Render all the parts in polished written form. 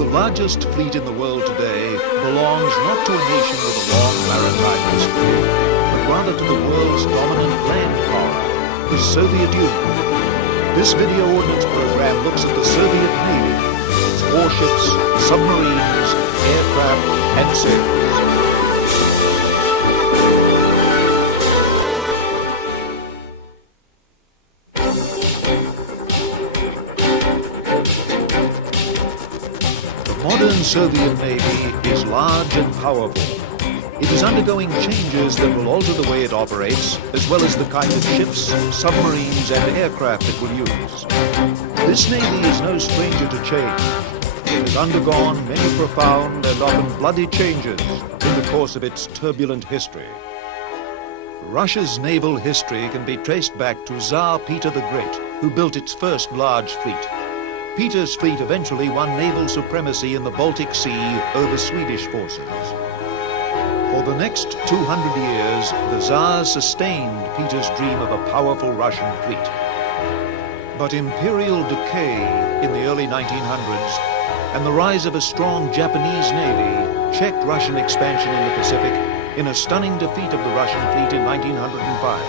The largest fleet in the world today belongs not to a nation with a long maritime history, but rather to the world's dominant land power, the Soviet Union. This video ordnance program looks at the Soviet Navy, its warships, submarines, aircraft, and sailors. The modern Soviet Navy is large and powerful. It is undergoing changes that will alter the way it operates, as well as the kind of ships, submarines, and aircraft it will use. This Navy is no stranger to change. It has undergone many profound and often bloody changes in the course of its turbulent history. Russia's naval history can be traced back to Tsar Peter the Great, who built its first large fleet. Peter's fleet eventually won naval supremacy in the Baltic Sea over Swedish forces. For the next 200 years, the Tsar sustained Peter's dream of a powerful Russian fleet. But imperial decay in the early 1900s and the rise of a strong Japanese navy checked Russian expansion in the Pacific in a stunning defeat of the Russian fleet in 1905.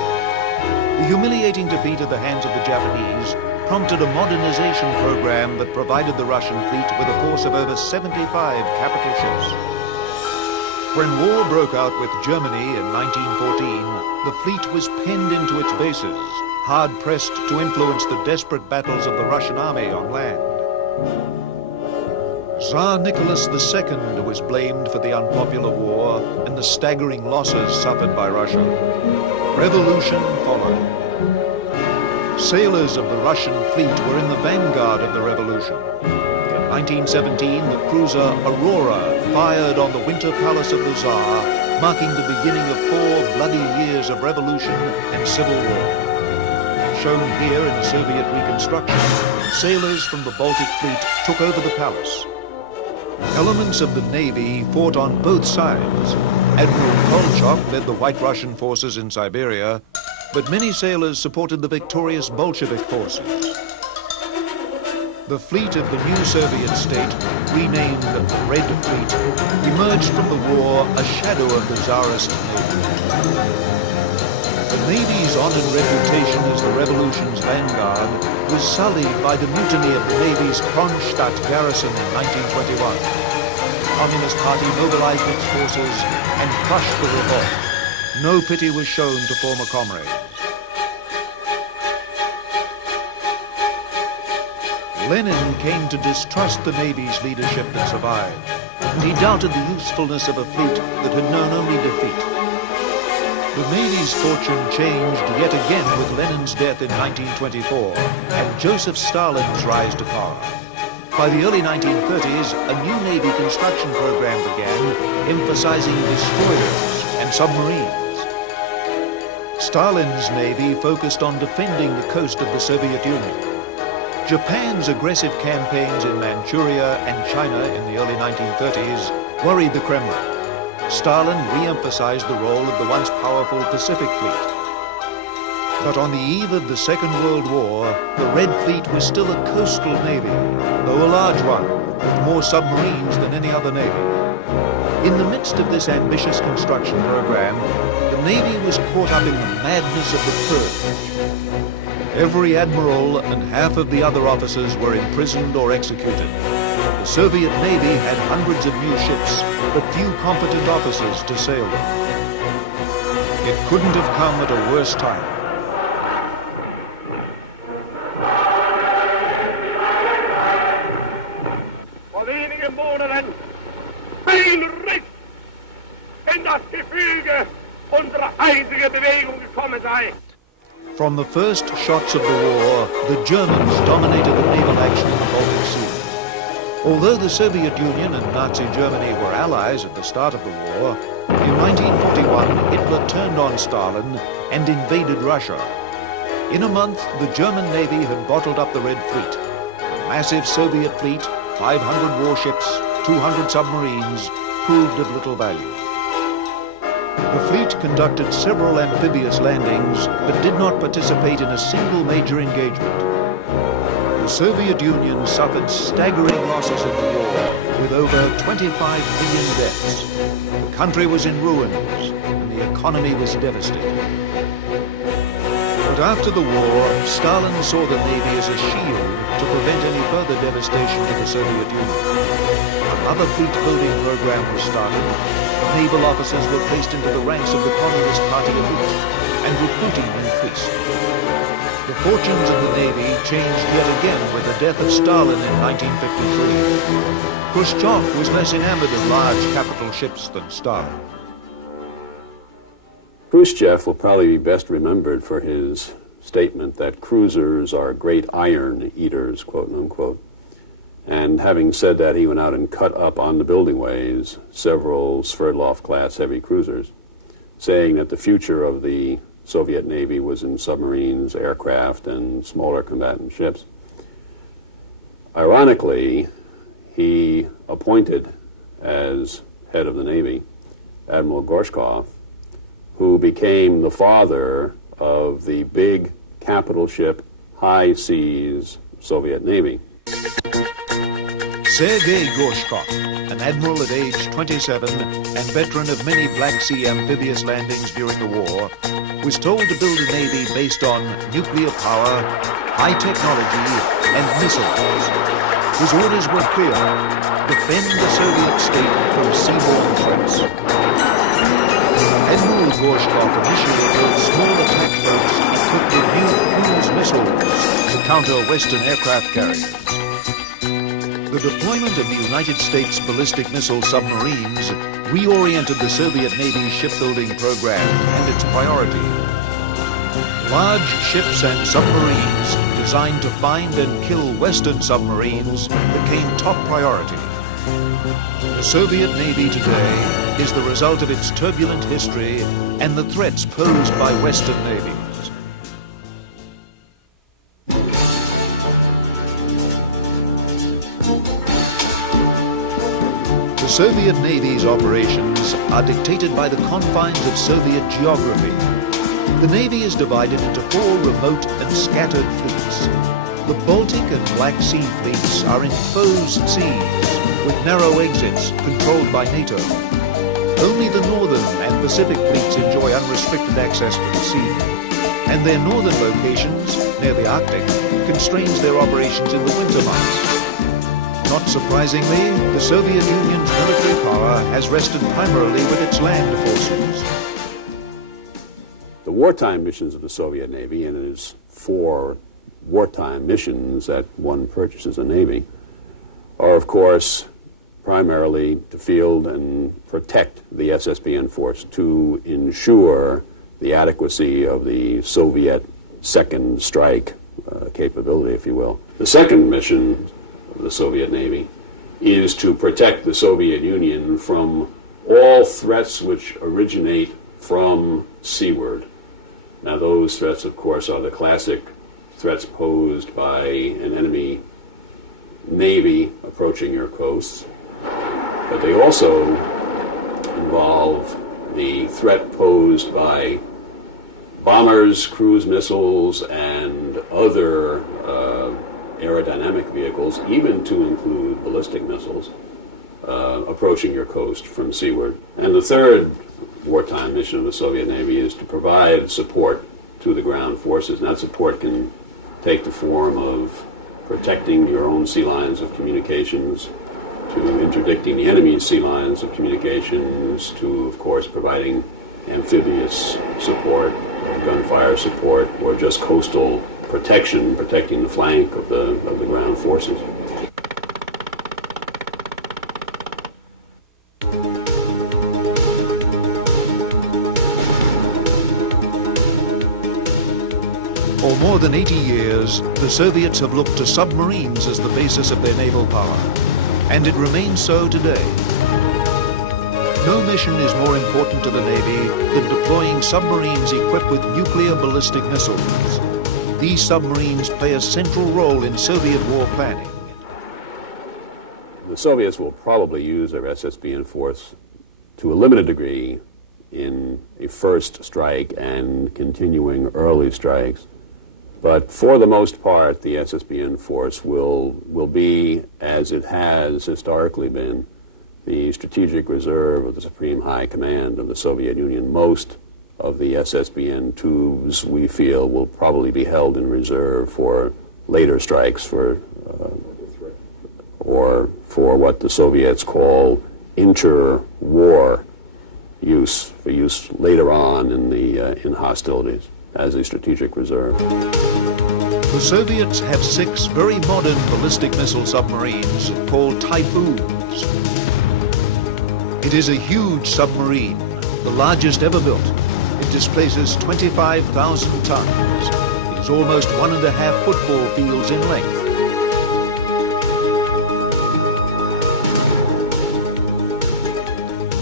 The humiliating defeat at the hands of the Japanese prompted a modernization program that provided the Russian fleet with a force of over 75 capital ships. When war broke out with Germany in 1914, the fleet was pinned into its bases, hard-pressed to influence the desperate battles of the Russian army on land. Tsar Nicholas II was blamed for the unpopular war and the staggering losses suffered by Russia. Revolution followed. Sailors of the Russian fleet were in the vanguard of the revolution. In 1917, the cruiser Aurora fired on the Winter Palace of the Tsar, marking the beginning of 4 bloody years of revolution and civil war. Shown here in Soviet reconstruction, sailors from the Baltic fleet took over the palace. Elements of the Navy fought on both sides. Admiral Kolchak led the White Russian forces in Siberia, but many sailors supported the victorious Bolshevik forces. The fleet of the new Soviet state, renamed the Red Fleet, emerged from the war a shadow of the Tsarist Navy. The Navy's honored reputation as the revolution's vanguard was sullied by the mutiny of the Navy's Kronstadt garrison in 1921. The Communist Party mobilized its forces and crushed the revolt. No pity was shown to former comrades. Lenin came to distrust the Navy's leadership that survived, and he doubted the usefulness of a fleet that had known only defeat. The Navy's fortune changed yet again with Lenin's death in 1924 and Joseph Stalin's rise to power. By the early 1930s, a new Navy construction program began, emphasizing destroyers and submarines. Stalin's Navy focused on defending the coast of the Soviet Union. Japan's aggressive campaigns in Manchuria and China in the early 1930s worried the Kremlin. Stalin re-emphasized the role of the once powerful Pacific Fleet. But on the eve of the Second World War, the Red Fleet was still a coastal navy, though a large one, with more submarines than any other navy. In the midst of this ambitious construction program, the Navy was caught up in the madness of the Purge. Every admiral and half of the other officers were imprisoned or executed. The Soviet Navy had hundreds of new ships, but few competent officers to sail them. It couldn't have come at a worse time. Vor wenigen Monaten ein Riss in das Gefüge unserer heiligen Bewegung gekommen sei. From the first shots of the war, the Germans dominated the naval action in the Baltic Sea. Although the Soviet Union and Nazi Germany were allies at the start of the war, in 1941 Hitler turned on Stalin and invaded Russia. In a month, the German Navy had bottled up the Red Fleet. The massive Soviet fleet, 500 warships, 200 submarines, proved of little value. The fleet conducted several amphibious landings, but did not participate in a single major engagement. The Soviet Union suffered staggering losses in the war, with over 25 million deaths. The country was in ruins, and the economy was devastated. But after the war, Stalin saw the Navy as a shield to prevent any further devastation to the Soviet Union. Another fleet-building program was started. Naval officers were placed into the ranks of the Communist Party elite, and recruiting increased. The fortunes of the Navy changed yet again with the death of Stalin in 1953. Khrushchev was less enamored of large capital ships than Stalin. Khrushchev will probably be best remembered for his statement that cruisers are great iron eaters, quote unquote. And having said that, he went out and cut up on the building ways several Sverdlov-class heavy cruisers, saying that the future of the Soviet Navy was in submarines, aircraft, and smaller combatant ships. Ironically, he appointed as head of the Navy Admiral Gorshkov, who became the father of the big capital ship high seas Soviet Navy. Sergei Gorshkov, an admiral at age 27 and veteran of many Black Sea amphibious landings during the war, was told to build a navy based on nuclear power, high technology, and missiles. His orders were clear: defend the Soviet state from seaborne threats. Admiral Gorshkov initially built small attack boats equipped with new cruise missiles to counter Western aircraft carriers. The deployment of the United States ballistic missile submarines reoriented the Soviet Navy's shipbuilding program and its priority. Large ships and submarines designed to find and kill Western submarines became top priority. The Soviet Navy today is the result of its turbulent history and the threats posed by Western navies. The Soviet Navy's operations are dictated by the confines of Soviet geography. The Navy is divided into 4 remote and scattered fleets. The Baltic and Black Sea fleets are enclosed seas with narrow exits controlled by NATO. Only the Northern and Pacific fleets enjoy unrestricted access to the sea, and their northern locations, near the Arctic, constrains their operations in the winter months. Not surprisingly, the Soviet Union's military power has rested primarily with its land forces. The wartime missions of the Soviet Navy, and it is 4 wartime missions that one purchases a Navy, are of course primarily to field and protect the SSBN force, to ensure the adequacy of the Soviet second strike capability, if you will. The second mission of the Soviet Navy is to protect the Soviet Union from all threats which originate from seaward. Now those threats, of course, are the classic threats posed by an enemy navy approaching your coasts, but they also involve the threat posed by bombers, cruise missiles, and other aerodynamic vehicles, even to include ballistic missiles, approaching your coast from seaward. And the third wartime mission of the Soviet Navy is to provide support to the ground forces. And that support can take the form of protecting your own sea lines of communications, to interdicting the enemy's sea lines of communications, to, of course, providing amphibious support, gunfire support, or just coastal protection, protecting the flank of the ground forces. For more than 80 years, the Soviets have looked to submarines as the basis of their naval power, and it remains so today. No mission is more important to the Navy than deploying submarines equipped with nuclear ballistic missiles. These submarines play a central role in Soviet war planning. The Soviets will probably use their SSBN force to a limited degree in a first strike and continuing early strikes. But for the most part, the SSBN force will be, as it has historically been, the strategic reserve of the Supreme High Command of the Soviet Union. Most of the SSBN tubes, we feel, will probably be held in reserve for later strikes, or for what the Soviets call inter-war use, for use later on in hostilities as a strategic reserve. The Soviets have 6 very modern ballistic missile submarines called Typhoons. It is a huge submarine, the largest ever built. It displaces 25,000 tons. It is almost 1.5 football fields in length.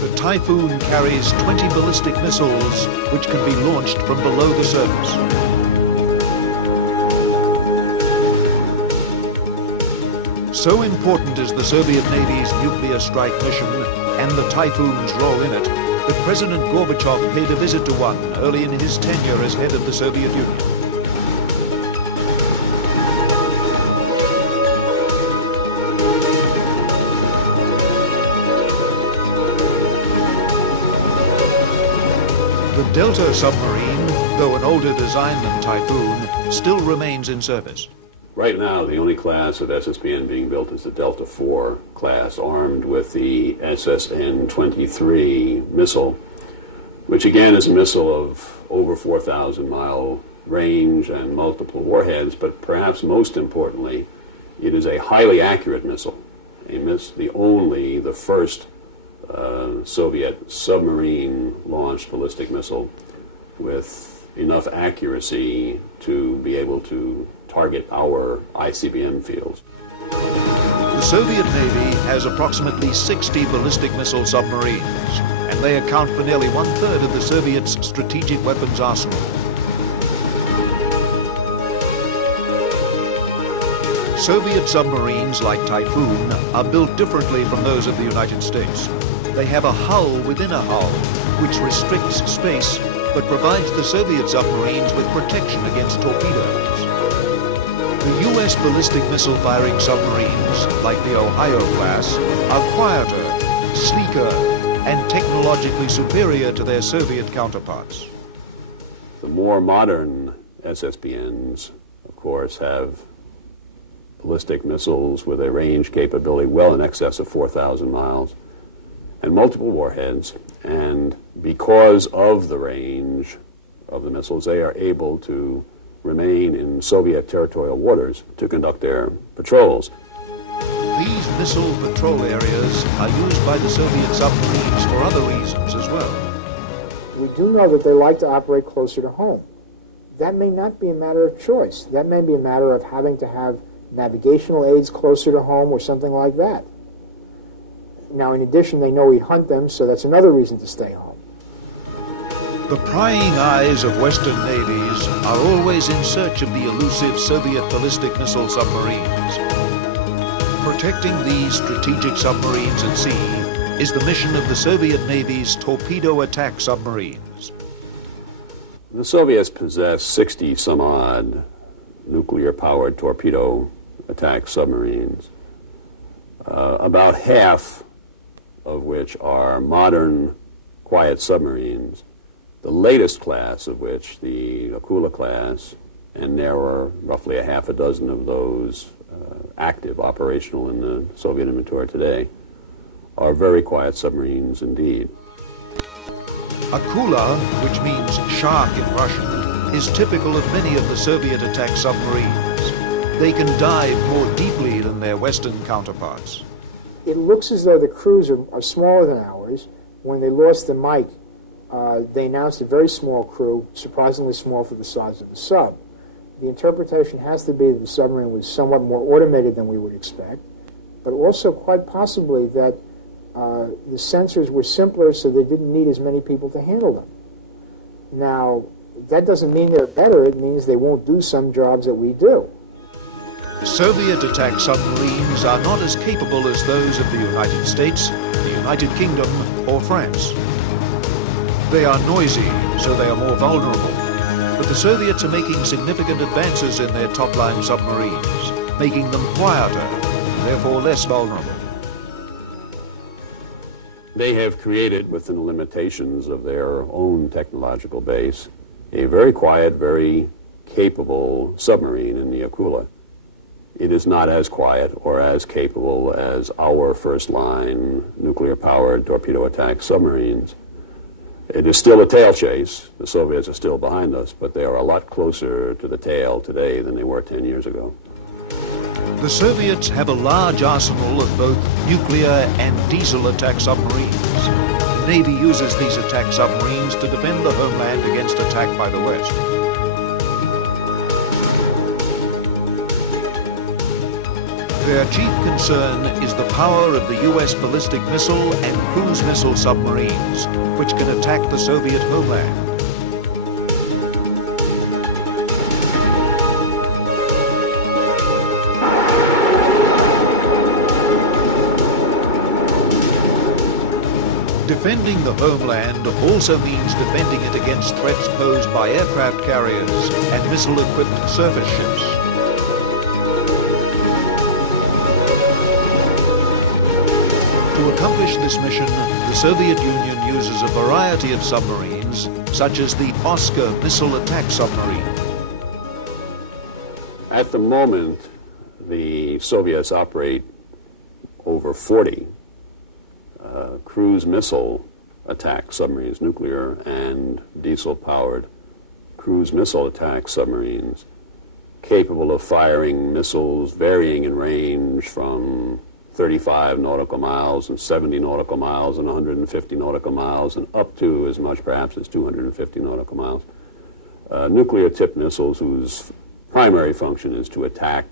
The Typhoon carries 20 ballistic missiles which can be launched from below the surface. So important is the Soviet Navy's nuclear strike mission and the Typhoon's role in it that President Gorbachev paid a visit to one early in his tenure as head of the Soviet Union. The Delta submarine, though an older design than Typhoon, still remains in service. Right now, the only class of SSBN being built is the Delta IV class, armed with the SSN-23 missile, which again is a missile of over 4,000-mile range and multiple warheads, but perhaps most importantly, it is a highly accurate missile, the first Soviet submarine-launched ballistic missile with enough accuracy to be able to target our ICBM fields. The Soviet Navy has approximately 60 ballistic missile submarines, and they account for nearly 1/3 of the Soviets' strategic weapons arsenal. Soviet submarines like Typhoon are built differently from those of the United States. They have a hull within a hull, which restricts space but provides the Soviet submarines with protection against torpedoes. The U.S. ballistic missile firing submarines, like the Ohio class, are quieter, sleeker, and technologically superior to their Soviet counterparts. The more modern SSBNs, of course, have ballistic missiles with a range capability well in excess of 4,000 miles and multiple warheads, and because of the range of the missiles, they are able to remain in Soviet territorial waters to conduct their patrols. These missile patrol areas are used by the Soviet submarines for other reasons as well. We do know that they like to operate closer to home. That may not be a matter of choice. That may be a matter of having to have navigational aids closer to home or something like that. Now, in addition, they know we hunt them, so that's another reason to stay home. The prying eyes of Western navies are always in search of the elusive Soviet ballistic missile submarines. Protecting these strategic submarines at sea is the mission of the Soviet Navy's torpedo attack submarines. The Soviets possess 60-some-odd nuclear-powered torpedo attack submarines, about half of which are modern quiet submarines, the latest class of which, the Akula class, and there are roughly a half a dozen of those active, operational in the Soviet inventory today, are very quiet submarines indeed. Akula, which means shark in Russian, is typical of many of the Soviet attack submarines. They can dive more deeply than their Western counterparts. It looks as though the crews are smaller than ours. When they lost the Mike, they announced a very small crew, surprisingly small for the size of the sub. The interpretation has to be that the submarine was somewhat more automated than we would expect, but also quite possibly that the sensors were simpler, so they didn't need as many people to handle them. Now, that doesn't mean they're better. It means they won't do some jobs that we do. Soviet attack submarines are not as capable as those of the United States, the United Kingdom, or France. They are noisy, so they are more vulnerable. But the Soviets are making significant advances in their top-line submarines, making them quieter, and therefore less vulnerable. They have created, within the limitations of their own technological base, a very quiet, very capable submarine in the Aquila. It is not as quiet or as capable as our first-line nuclear-powered torpedo attack submarines. It is still a tail chase. The Soviets are still behind us, but they are a lot closer to the tail today than they were 10 years ago. The Soviets have a large arsenal of both nuclear and diesel attack submarines. The Navy uses these attack submarines to defend the homeland against attack by the West. Their chief concern is the power of the U.S. ballistic missile and cruise missile submarines, which can attack the Soviet homeland. Defending the homeland also means defending it against threats posed by aircraft carriers and missile-equipped surface ships. To accomplish this mission, the Soviet Union uses a variety of submarines, such as the Oscar missile attack submarine. At the moment, the Soviets operate over 40 cruise missile attack submarines, nuclear and diesel-powered cruise missile attack submarines, capable of firing missiles varying in range from 35 nautical miles and 70 nautical miles and 150 nautical miles and up to as much perhaps as 250 nautical miles. Nuclear-tipped missiles whose primary function is to attack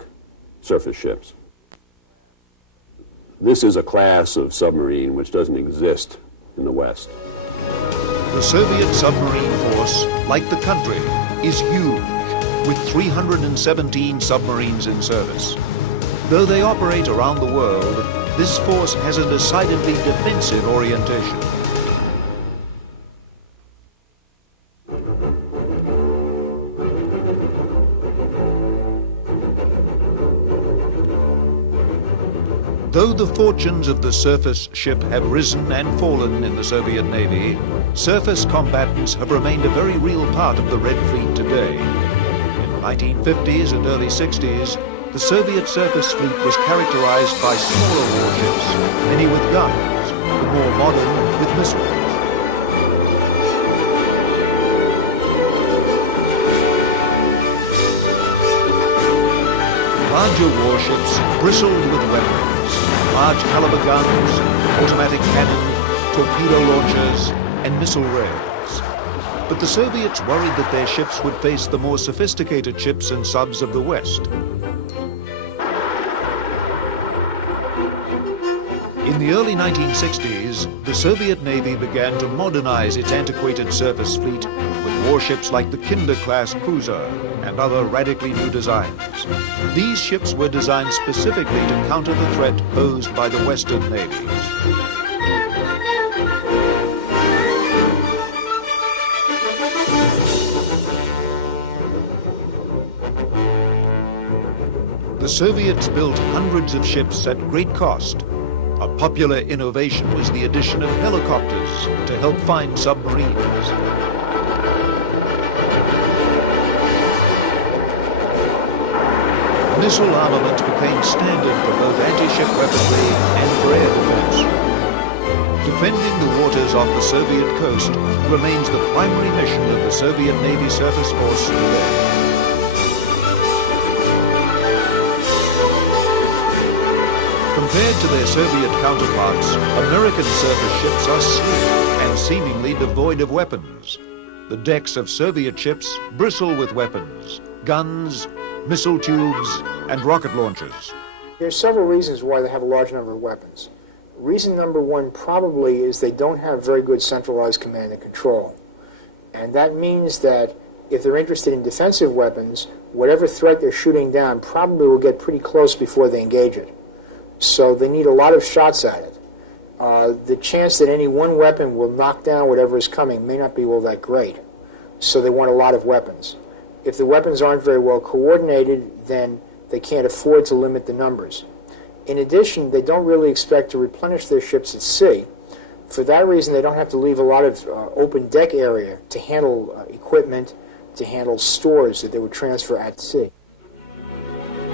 surface ships. This is a class of submarine which doesn't exist in the West. The Soviet submarine force, like the country, is huge, with 317 submarines in service. Though they operate around the world, this force has a decidedly defensive orientation. Though the fortunes of the surface ship have risen and fallen in the Soviet Navy, surface combatants have remained a very real part of the Red Fleet today. In the 1950s and early 60s, the Soviet surface fleet was characterized by smaller warships, many with guns, the more modern with missiles. Larger warships bristled with weapons. Large caliber guns, automatic cannon, torpedo launchers, and missile rails. But the Soviets worried that their ships would face the more sophisticated ships and subs of the West. In the early 1960s, the Soviet Navy began to modernize its antiquated surface fleet with warships like the Kinder-class cruiser and other radically new designs. These ships were designed specifically to counter the threat posed by the Western navies. The Soviets built hundreds of ships at great cost. A popular innovation was the addition of helicopters to help find submarines. Missile armament became standard for both anti-ship weaponry and for air defense. Defending the waters off the Soviet coast remains the primary mission of the Soviet Navy surface force today. Compared to their Soviet counterparts, American surface ships are sleek and seemingly devoid of weapons. The decks of Soviet ships bristle with weapons, guns, missile tubes, and rocket launchers. There are several reasons why they have a large number of weapons. Reason number one probably is they don't have very good centralized command and control. And that means that if they're interested in defensive weapons, whatever threat they're shooting down probably will get pretty close before they engage it. So they need a lot of shots at it. The chance that any one weapon will knock down whatever is coming may not be all that great. so they want a lot of weapons. If the weapons aren't very well coordinated, then they can't afford to limit the numbers. In addition, they don't really expect to replenish their ships at sea. For that reason, they don't have to leave a lot of open deck area to handle equipment, to handle stores that they would transfer at sea.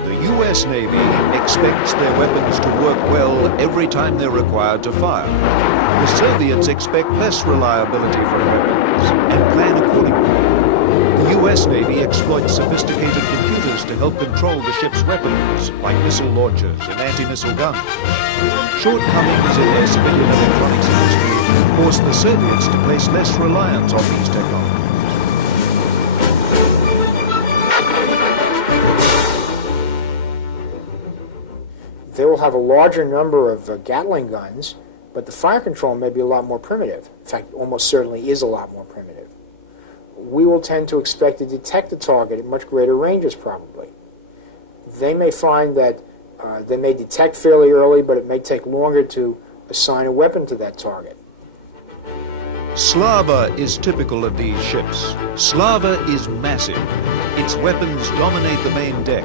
The U.S. Navy expects their weapons to work well every time they're required to fire. The Soviets expect less reliability from weapons and plan accordingly. The U.S. Navy exploits sophisticated computers to help control the ship's weapons, like missile launchers and anti-missile guns. Shortcomings in their civilian electronics industry force the Soviets to place less reliance on these technologies. They will have a larger number of Gatling guns, but the fire control may be a lot more primitive. In fact, almost certainly is a lot more primitive. We will tend to expect to detect the target at much greater ranges, probably. They may find that they may detect fairly early, but it may take longer to assign a weapon to that target. Slava is typical of these ships. Slava is massive. Its weapons dominate the main deck,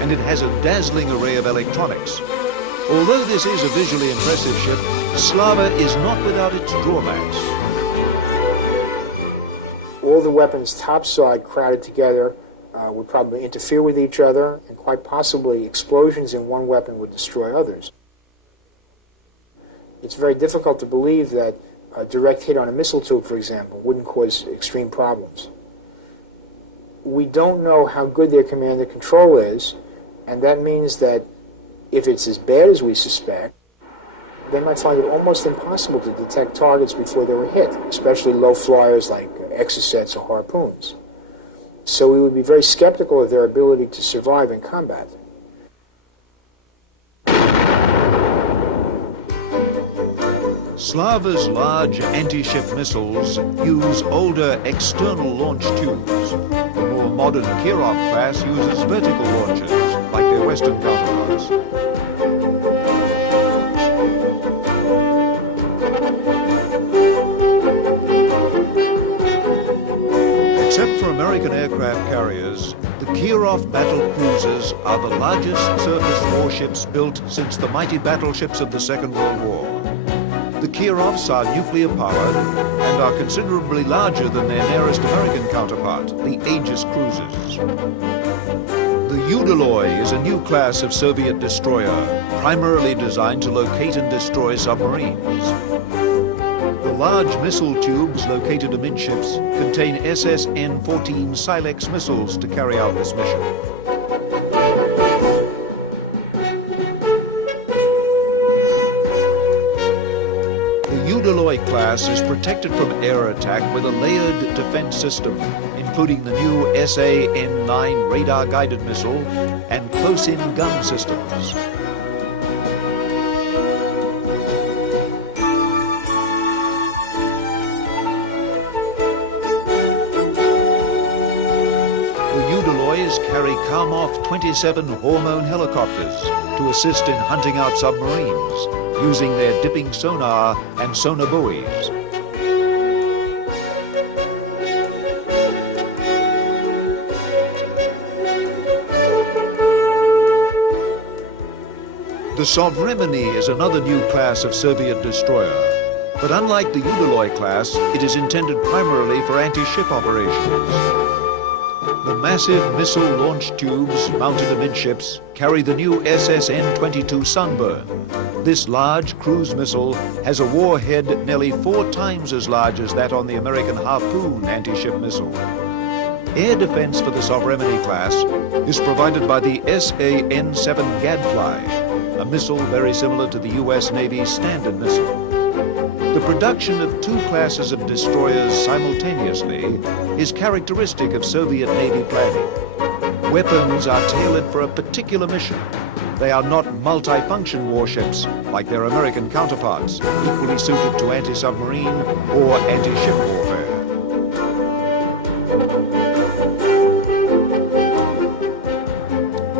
and it has a dazzling array of electronics. Although this is a visually impressive ship, Slava is not without its drawbacks. All the weapons topside crowded together would probably interfere with each other, and quite possibly explosions in one weapon would destroy others. It's very difficult to believe that a direct hit on a missile tube, for example, wouldn't cause extreme problems. We don't know how good their command and control is, and that means that if it's as bad as we suspect, they might find it almost impossible to detect targets before they were hit, especially low flyers like Exocets or Harpoons. So we would be very skeptical of their ability to survive in combat. Slava's large anti-ship missiles use older external launch tubes. The more modern Kirov class uses vertical launchers, like their Western counterparts. Except for American aircraft carriers, the Kirov battle cruisers are the largest surface warships built since the mighty battleships of the Second World War. The Kirovs are nuclear-powered and are considerably larger than their nearest American counterpart, the Aegis cruisers. The Udaloy is a new class of Soviet destroyer, primarily designed to locate and destroy submarines. The large missile tubes located amidships contain SSN-14 Silex missiles to carry out this mission. The Udaloy class is protected from air attack with a layered defense system, including the new SA-N9 radar-guided missile and close-in gun systems. The Udaloys carry Kamov 27 Hormone helicopters to assist in hunting out submarines, using their dipping sonar and sonar buoys. The Sovremeny is another new class of Soviet destroyer, but unlike the Udaloy class, it is intended primarily for anti-ship operations. The massive missile launch tubes mounted amidships carry the new SSN-22 Sunburn. This large cruise missile has a warhead nearly 4 times as large as that on the American Harpoon anti-ship missile. Air defense for the Sovremeny class is provided by the SA-N7 Gadfly, a missile very similar to the U.S. Navy's Standard missile. The production of 2 classes of destroyers simultaneously is characteristic of Soviet Navy planning. Weapons are tailored for a particular mission. They are not multi-function warships like their American counterparts, equally suited to anti-submarine or anti-ship warfare.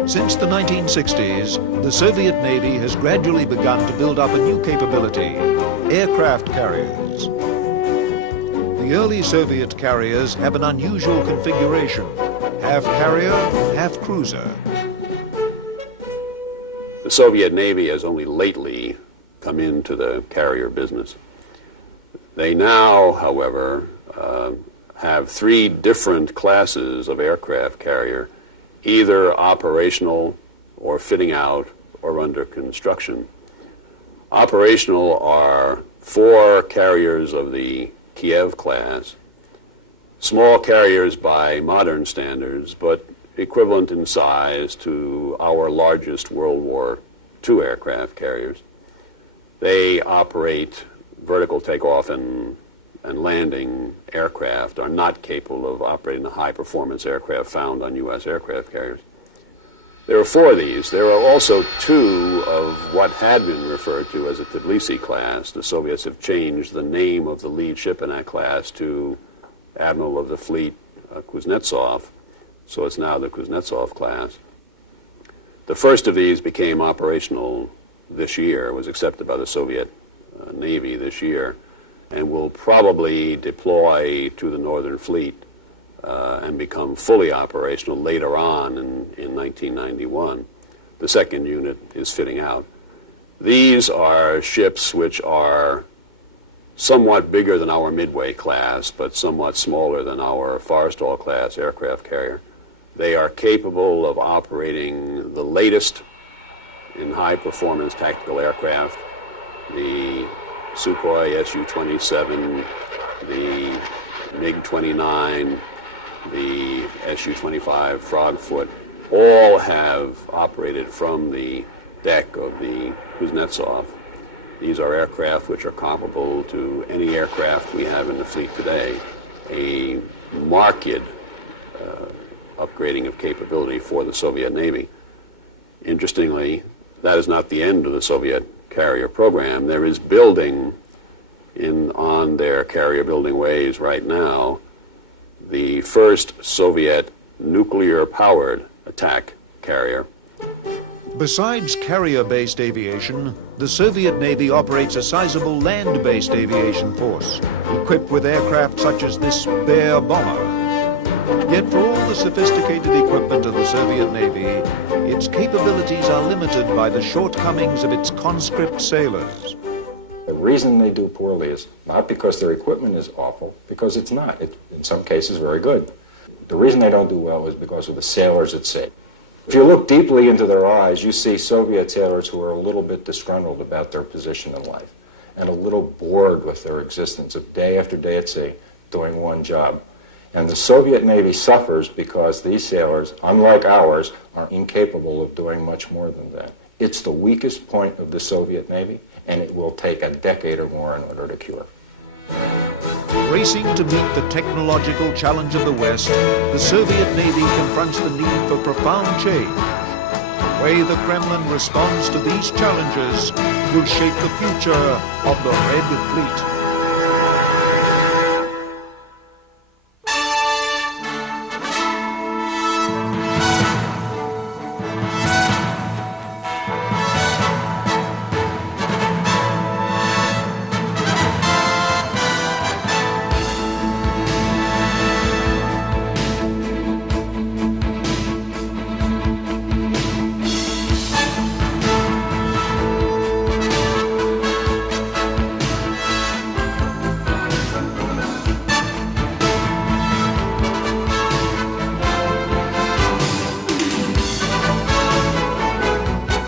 Since the 1960s, the Soviet Navy has gradually begun to build up a new capability, aircraft carriers. The The early Soviet carriers have an unusual configuration, half carrier, half cruiser. The Soviet Navy has only lately come into the carrier business. They now, however, have three different classes of aircraft carrier, either operational or fitting out or under construction. Operational are 4 carriers of the Kiev class, small carriers by modern standards, but equivalent in size to our largest World War II aircraft carriers. They operate vertical takeoff and landing aircraft, are not capable of operating the high-performance aircraft found on U.S. aircraft carriers. There are 4 of these. There are also 2 of what had been referred to as a Tbilisi class. The Soviets have changed the name of the lead ship in that class to Admiral of the Fleet Kuznetsov, so it's now the Kuznetsov class. The first of these became operational this year, was accepted by the Soviet Navy this year, and will probably deploy to the Northern Fleet and become fully operational later on in 1991. The second unit is fitting out. These are ships which are somewhat bigger than our Midway class, but somewhat smaller than our Forrestal class aircraft carrier. They are capable of operating the latest in high-performance tactical aircraft, the Sukhoi Su-27, the MiG-29, the Su-25 Frogfoot, all have operated from the deck of the Kuznetsov. These are aircraft which are comparable to any aircraft we have in the fleet today, a marked upgrading of capability for the Soviet Navy. Interestingly, that is not the end of the Soviet carrier program. There is building on their carrier building ways right now the first Soviet nuclear-powered attack carrier. Besides carrier-based aviation, the Soviet Navy operates a sizable land-based aviation force, equipped with aircraft such as this Bear bomber. Yet for all the sophisticated equipment of the Soviet Navy, its capabilities are limited by the shortcomings of its conscript sailors. The reason they do poorly is not because their equipment is awful, because it's not. It's, in some cases, very good. The reason they don't do well is because of the sailors at sea. If you look deeply into their eyes, you see Soviet sailors who are a little bit disgruntled about their position in life and a little bored with their existence of day after day at sea doing one job. And the Soviet Navy suffers because these sailors, unlike ours, are incapable of doing much more than that. It's the weakest point of the Soviet Navy, and it will take a decade or more in order to cure. Racing to meet the technological challenge of the West, the Soviet Navy confronts the need for profound change. The way the Kremlin responds to these challenges will shape the future of the Red Fleet.